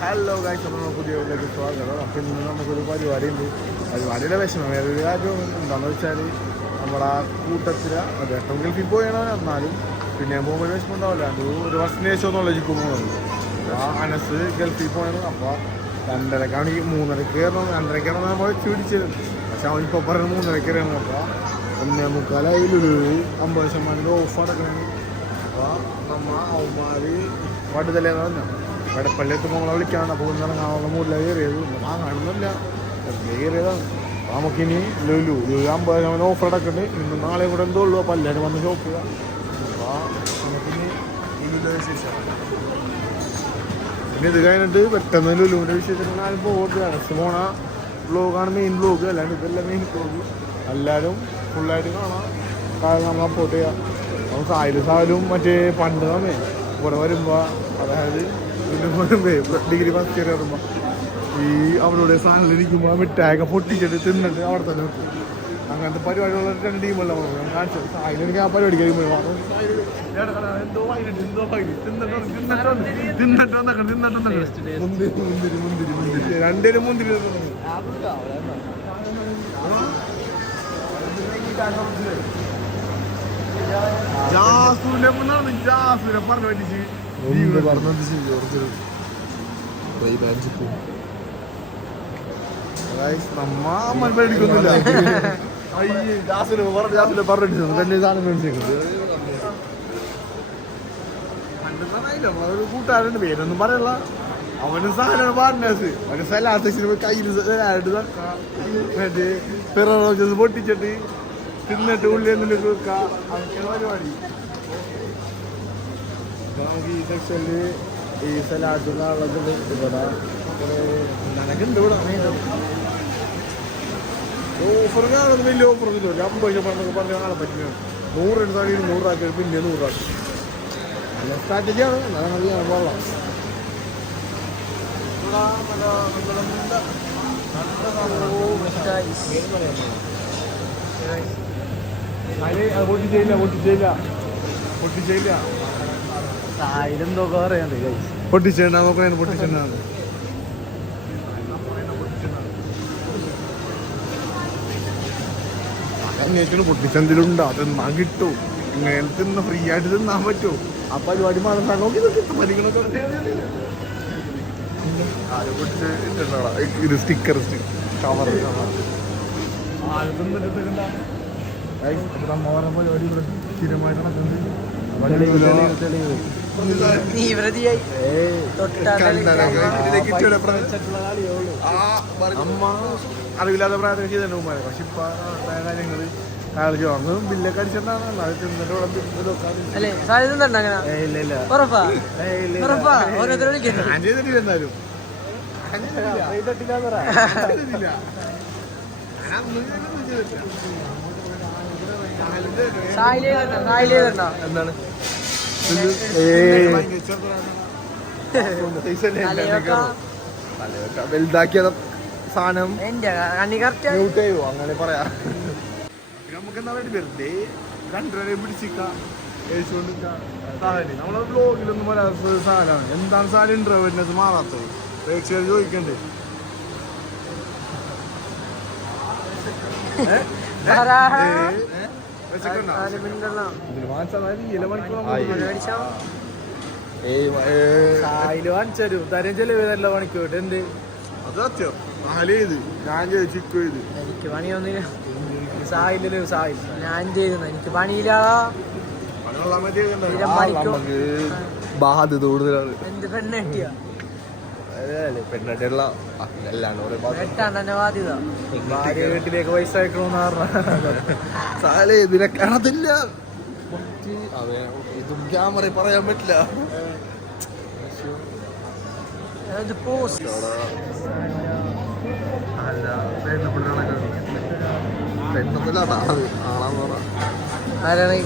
Hello guys നമ്മൾ പുതിയ വീട്ടിലേക്ക് സ്വാഗതം. അപ്പം ഇന്ന് നമുക്കൊരു പരിപാടി ഉണ്ട് പരിപാടിയുടെ വിഷമം വേറൊരു കാര്യം എന്താണെന്ന് വെച്ചാൽ നമ്മുടെ കൂട്ടത്തിൽ ഏട്ടം ഗൾഫിൽ പോയാണോ എന്നാലും പിന്നെ പോകുമ്പോൾ വിഷമം ഉണ്ടാവില്ല. അത് ഒരു വർഷത്തിന് ശേഷം നോളജിക്ക് പോകുന്നത് ആ അനസ് ഗൾഫിൽ പോയത് അപ്പോൾ രണ്ടരക്കാണ് ഈ മൂന്നരക്ക് കയറണം. രണ്ടരക്കാണ് നമ്മൾ വെച്ച് പിടിച്ചത്. പക്ഷെ അവൻ ഇപ്പോൾ പറയുന്നത് മൂന്നരക്ക് കയറണം. അപ്പോൾ ഒന്നേ മുക്കാലായാലും അമ്പത് ശതമാനം ഓഫ് അടക്കണം അപ്പോൾ പറഞ്ഞു ഇവിടെ എത്തുമ്പോൾ നമ്മളെ വിളിക്കാണ്. അപ്പോൾ ഇന്ന് ഇറങ്ങാനുള്ള മൂടിലാണ് കയറിയത്. ആ കാണുന്നില്ല. കയറിയതാണ്. നമുക്കിനി ലുലു ലുലു അമ്പത് ശതമാനം ഓഫർ അടക്കുന്നുണ്ട് ഇന്ന് നാളെ കൂടെ എന്തോ ഉള്ളൂ. അപ്പോൾ എല്ലാവരും വന്ന് ഷോപ്പ് പിന്നെ ഇത് കഴിഞ്ഞിട്ട് പെട്ടെന്ന് ലുലുവിന്റെ വിശേഷം പോണ ബ്ലോഗാണ് മെയിൻ ബ്ലോഗ് അല്ലാണ്ട് ഇതല്ല മെയിൻ ബ്ലോഗ് എല്ലാവരും ഫുള്ളായിട്ട് കാണാം. കാരണം നമ്മൾ സപ്പോർട്ട് ചെയ്യാം. അപ്പോൾ സായിലും സാലും മറ്റേ പണ്ട് നമ്മേ ഇവിടെ വരുമ്പോൾ അതായത് ഇതിന്റെ ഡിഗ്രി ഫസ്റ്റ് ഇയർ വരുമ്പോൾ ഈ അവരുടെ സാധനത്തിൽ ഇരിക്കുമ്പോൾ മിഠായൊക്കെ പൊട്ടിച്ചിട്ട് തിന്നിട്ട് അവിടെ തന്നെ അങ്ങനത്തെ പരിപാടികളുള്ള രണ്ട് ടീമുള്ള കാണിച്ചത്. സായിലെനിക്ക് ആ പരിപാടി കഴിയുമ്പോൾ എന്തോ വാങ്ങിട്ട് എന്തോ വാങ്ങി തിന്നിട്ടോ തിന്നിട്ടോ തിന്നിട്ടോ എന്നൊക്കെ തിന്നിട്ടോ മുന്തിരി മുന്തിരി മുന്തിരി മുന്തിരി. രണ്ടേരും മുന്തിരി തിന്നു. ജാസൂനെ മുന്നാണ് ജാസൂനെ പറഞ്ഞു പറ്റിച്ച് എന്ത് പറഞ്ഞത് ശരി ഒറിജിനൽ റൈബാൻസിക്ക് നമ്മ കൂട്ടുകാരന്റെ പേരൊന്നും പറയല്ല അവന് സാധനം പാർട്ട്നേഴ്സ് അവന് കയ്യിൽ പൊട്ടിച്ചിട്ട് തിന്നിട്ട് ഉള്ളിൽ നിന്ന് വെക്കുക അതൊക്കെ പരിപാടി ഇപ്പൊ നമുക്ക് ഈ സെക്ഷനിൽ ഈ സലാഡ് ഉള്ളത് ഇവിടെ നിനക്കുണ്ട് ഇവിടെ ഓഫർ കാണുന്നത് വലിയ ഓഫർ ഒന്നുമില്ല ഒരു അമ്പത് ശതമാനം പറഞ്ഞാൽ കാണാൻ പറ്റില്ല നൂറ് എടുത്താൽ നൂറാക്കി പിന്നെ നൂറാക്കി നല്ല സ്ട്രാറ്റജിയാണ് നല്ല നല്ല കൊള്ളാം പൊട്ടിച്ചേയില്ല പൊട്ടിച്ചേയില്ല. പൊട്ടിച്ചേയില്ല. പൊട്ടിച്ചേണ്ട നോക്കണേ പൊട്ടിച്ചേണ്ട അന്വേഷിക്കണം പൊട്ടിച്ചെന്തിലുണ്ടോ? തിന്നാൻ കിട്ടും. ഇങ്ങനെ തിന്ന ഫ്രീ ആയിട്ട് തിന്നാൻ പറ്റുമോ ആ പരിപാടി മണത്താൻ നോക്കി അത് ഇട്ടിട്ടുണ്ടോടാ. ഇത് സ്റ്റിക്കർ കവർ കവർ പരിപാടി അറിവില്ലാത്ത പ്രായത്തിൽ ചെയ്തിട്ടുണ്ട് ഉമ്മാരെ പക്ഷെ ഇപ്പൊ കാര്യങ്ങൾ കാലം വന്നു ബില്ലൊക്കെ അടിച്ചിട്ടാണ് അത് തിന്നിട്ട് ഇവിടെ ഞാൻ ചെയ്തിട്ടില്ല എന്താണ്? വലുതാക്കിയ സാധനം. അങ്ങനെ പറയാ. നമുക്ക് എന്താ വേണ്ടി വെറുതെ രണ്ടുപേരെ പിടിച്ചിക്കാം നമ്മളെ ബ്ലോഗിലൊന്നും വരാത്ത സാധനമാണ്. എന്താണ് സാധനം ഇൻട്രോവേർട്ടിനത് മാറാത്തത്? പ്രേക്ഷകർ ചോദിക്കണ്ടേ? ഏ? എന്ത്? സത്യം. ഞാൻ ചെയ്ത് എനിക്ക് പണിയൊന്നുമില്ല. സായില്ലല്ലോ സായിൽ. ഞാൻ ചെയ്തു എനിക്ക് പണിയില്ല. കൂടുതലാണ്. എന്ത് പെണ്ണ് വീട്ടിലേക്ക് പൈസ അയക്കണമെന്ന് പറഞ്ഞ. സാലേ അതെ ഇതും ക്യാമറ പറയാൻ പറ്റില്ല. ഇത് പോസ്റ്റ് അല്ല പെണ്ണൊന്നുമില്ല അത് ആളാന്ന് പറ. ആരാണ്?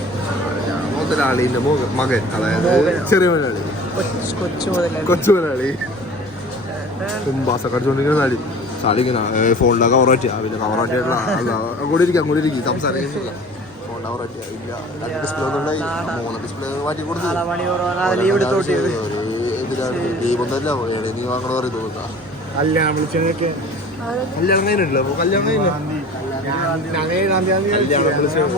മുതലാളിന്റെ മകൻ അതായത് ചെറിയ മുതലാളി കൊച്ചു കൊച്ചു മുതലാളി. കൊച്ചു മുതലാളി. കുമ്പാസൊക്കെ അടിച്ചോണ്ടിരിക്കുന്ന നാളി സാലി ഇങ്ങനെ ഫോണിലെ കവർ പറ്റിയ. പിന്നെ കവർ പറ്റിയിട്ടുള്ള കൂടി ഇരിക്കാം കൂടി ഇരിക്കും. സംസാരിക്കുന്നില്ല ഉണ്ടാവും റെഡി ഇല്ല രണ്ട് ഡിസ്പ്ലേ ഒന്നും മൂന്ന് ഡിസ്പ്ലേ മാറ്റി കൊടുത്തു. ലീവ് ഏഴ് നീ വാങ്ങണ പറയും തോന്നുന്നു കല്യാണം വിളിച്ചതൊക്കെ കല്യാണം കഴിഞ്ഞിട്ടില്ല? അപ്പൊ കല്യാണം കഴിഞ്ഞ ഞാൻ ഏഴാം തീയതി കല്യാണം വിളിച്ചത്.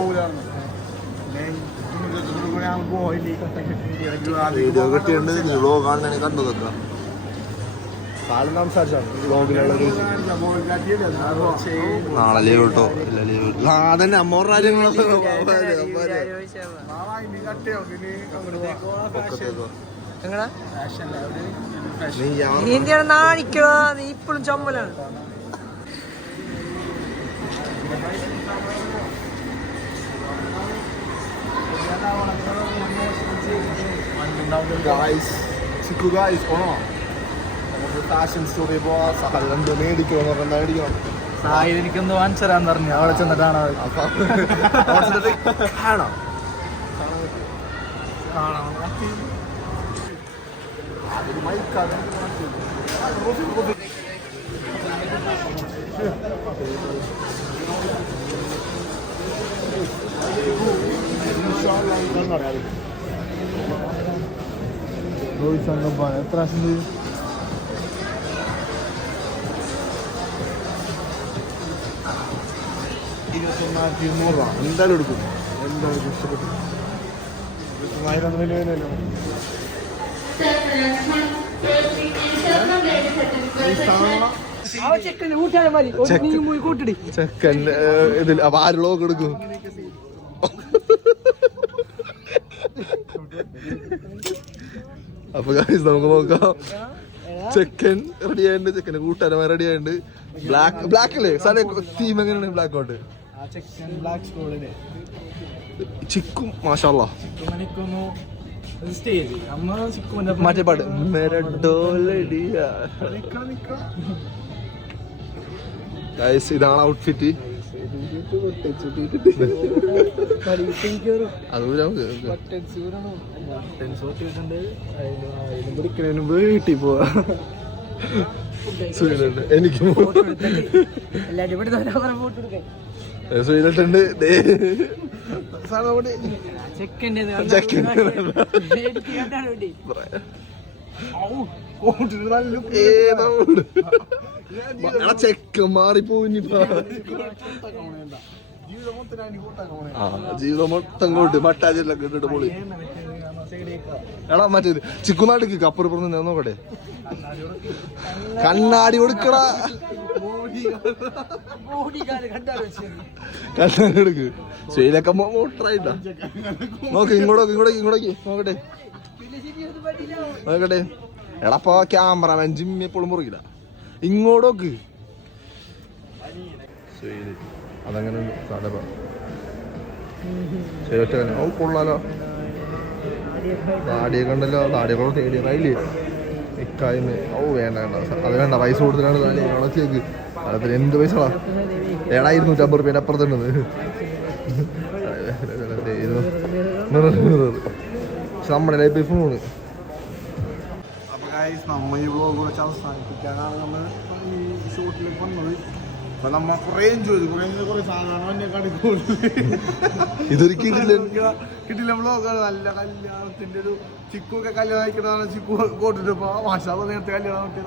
വീഡിയോ കെട്ടിയുണ്ട് നീ വ്ലോഗ് കാണണേ കണ്ടു നിൽക്കാം കാലം സംസാരിച്ചാണ് ബ്ലോഗിലുള്ള നാളെ ലീവ് കിട്ടോ ഇല്ല ലീവ് ആ അതന്നെ അമ്മോർ രാജ്യങ്ങളൊക്കെ. നാണിക്കടാ. നീ ഇപ്പോഴും ചമ്മലാണ്. ഗായ്സ് സിക്കു ഗായ്സ് ഓണോ? നമുക്ക് ഫാഷൻ സ്റ്റോറി പോവാ സഹൽ എന്ത് മേടിക്കണം എന്ന് പറഞ്ഞാൽ മേടിക്കണം. സായി എനിക്കൊന്ന് വാങ്ങിച്ചു തരാൻ പറഞ്ഞു. അവിടെ ചെന്നിട്ടാണ്? അപ്പൊ അവിടെ ചെന്നിട്ട് കാണാം. എത്ര പ്രാവശ്യം ചെയ്തു? ഇരുപത്തൊന്നായിരത്തി ഇരുന്നൂറ് രൂപ. എന്തായാലും എടുക്കും. എന്തായാലും ഇഷ്ടപ്പെട്ടു. ഇരുപത്തൊന്നായിരം ഒന്നും വലിയ വിലയല്ലോ ചെക്കൻ ഇതിൽ അപ്പൊ ആര് വ്ലോഗ് എടുക്കും? അപ്പൊ guys നമുക്ക് നോക്കാം. ചെക്കൻ റെഡി ആയിട്ടുണ്ട്. ചെക്കൻ കൂട്ടുകാരന്മാർ റെഡി ആയിട്ടുണ്ട്. ബ്ലാക്ക് ബ്ലാക്ക് അല്ലേ? സാറേ തീം എങ്ങനെയാണ് ബ്ലാക്ക് ഔട്ട് ചിക്കും മാഷാല്ലാ മറ്റേ ഇതാണ് ഔട്ട്ഫിറ്റ് വീട്ടിൽ പോവാ. എനിക്ക് മാറിപ്പോയിനിപ്പോ ജീവിതം മൊത്തം ഞാൻ മട്ടാജിലൊക്കെ ഇട്ടിട്ട് പൊളി. എടാ മറ്റേ ചിക്കുനാട്ടിക്ക് കപ്പറ് നിന്ന് നോക്കട്ടെ കണ്ണാടി കൊടുക്കടാ. കണ്ണാടി എടുക്ക് ശരിയൊക്കെ മോട്ടറായിട്ടാ. നോക്ക് ഇങ്ങോട്ടേക്ക് ഇങ്ങോട്ടേക്ക് ഇങ്ങോട്ടേക്ക്. നോക്കട്ടെ. നോക്കട്ടെ. എടാ ക്യാമറമാൻ ജിമ്മി എപ്പോഴും മുറിയില്ല ഇങ്ങോട്ടോക്ക്. ശരി. അതങ്ങനെ സാധന ശരി ഒറ്റ ഓ കൊള്ളാലോ. താടിയൊക്കെ ഉണ്ടല്ലോ. താടിയൊക്കെ തേടിയതായില്ലേ ഇക്കായ്മ ഓ വേണ്ട വേണ്ട. അത് വേണ്ട. പൈസ കൊടുത്തിട്ടാണ് താടി ഉളച്ചേക്ക് അതിന് എന്ത് പൈസ ഏടാ ഇരുന്നൂറ്റമ്പത് റുപ്യേന്റെ അപ്പുറത്തുണ്ടത് പക്ഷെ നമ്മുടെ ലൈഫ് ഫോണ് അപ്പൊ നമ്മൾ നമ്മ ഈ വ്ളോഗ് കുറച്ച് അവസാനിപ്പിക്കാനാണ് നമ്മൾ ഈ ഷൂട്ടിലേക്ക് വന്നത്. അപ്പൊ നമ്മ കുറേ എൻജോയ് ചെയ്തു. കുറേ കുറെ സാധാരണ ഇതൊരു കിട്ടില്ല. കിട്ടില്ല. നല്ല കല്യാണത്തിന്റെ ഒരു ചിക്കു ഒക്കെ കല്യാണം കഴിക്കണതാണ് ചിക്കു നേരത്തെ കല്യാണം പറഞ്ഞു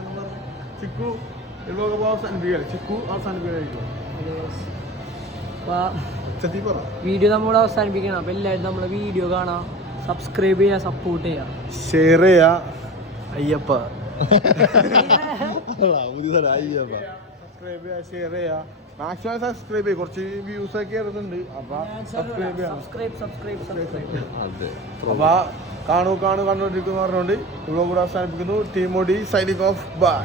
അവസാനിപ്പിക്കുക അവസാനിപ്പിക്കായിരിക്കും വീഡിയോ നമ്മൾ അവസാനിപ്പിക്കണം. അപ്പൊ എല്ലാവരും നമ്മളെ വീഡിയോ കാണാം. സബ്സ്ക്രൈബ് ചെയ്യാ സപ്പോർട്ട് ചെയ്യാ. ഷെയർ ചെയ്യാ. അയ്യപ്പ. സബ്സ്ക്രൈബ് ചെയ്യുക ഷെയർ ചെയ്യുക മാക്സിമം സബ്സ്ക്രൈബ് ചെയ്യുക കുറച്ച് വ്യൂസ് ഒക്കെ വരുന്നുണ്ട്. അപ്പൊ സബ്സ്ക്രൈബ് ചെയ്യണം. സബ്സ്ക്രൈബ് സബ്സ്ക്രൈബ് സബ്സ്ക്രൈബ് അതെ. അപ്പൊ കാണൂ കാണൂ കണ്ടോണ്ടിരിക്കുന്നു പറഞ്ഞുകൊണ്ട് ഇവിടെ കൂടെ അവസാനിപ്പിക്കുന്നു. ടീമോഡി സൈനിങ് ഓഫ് ബൈ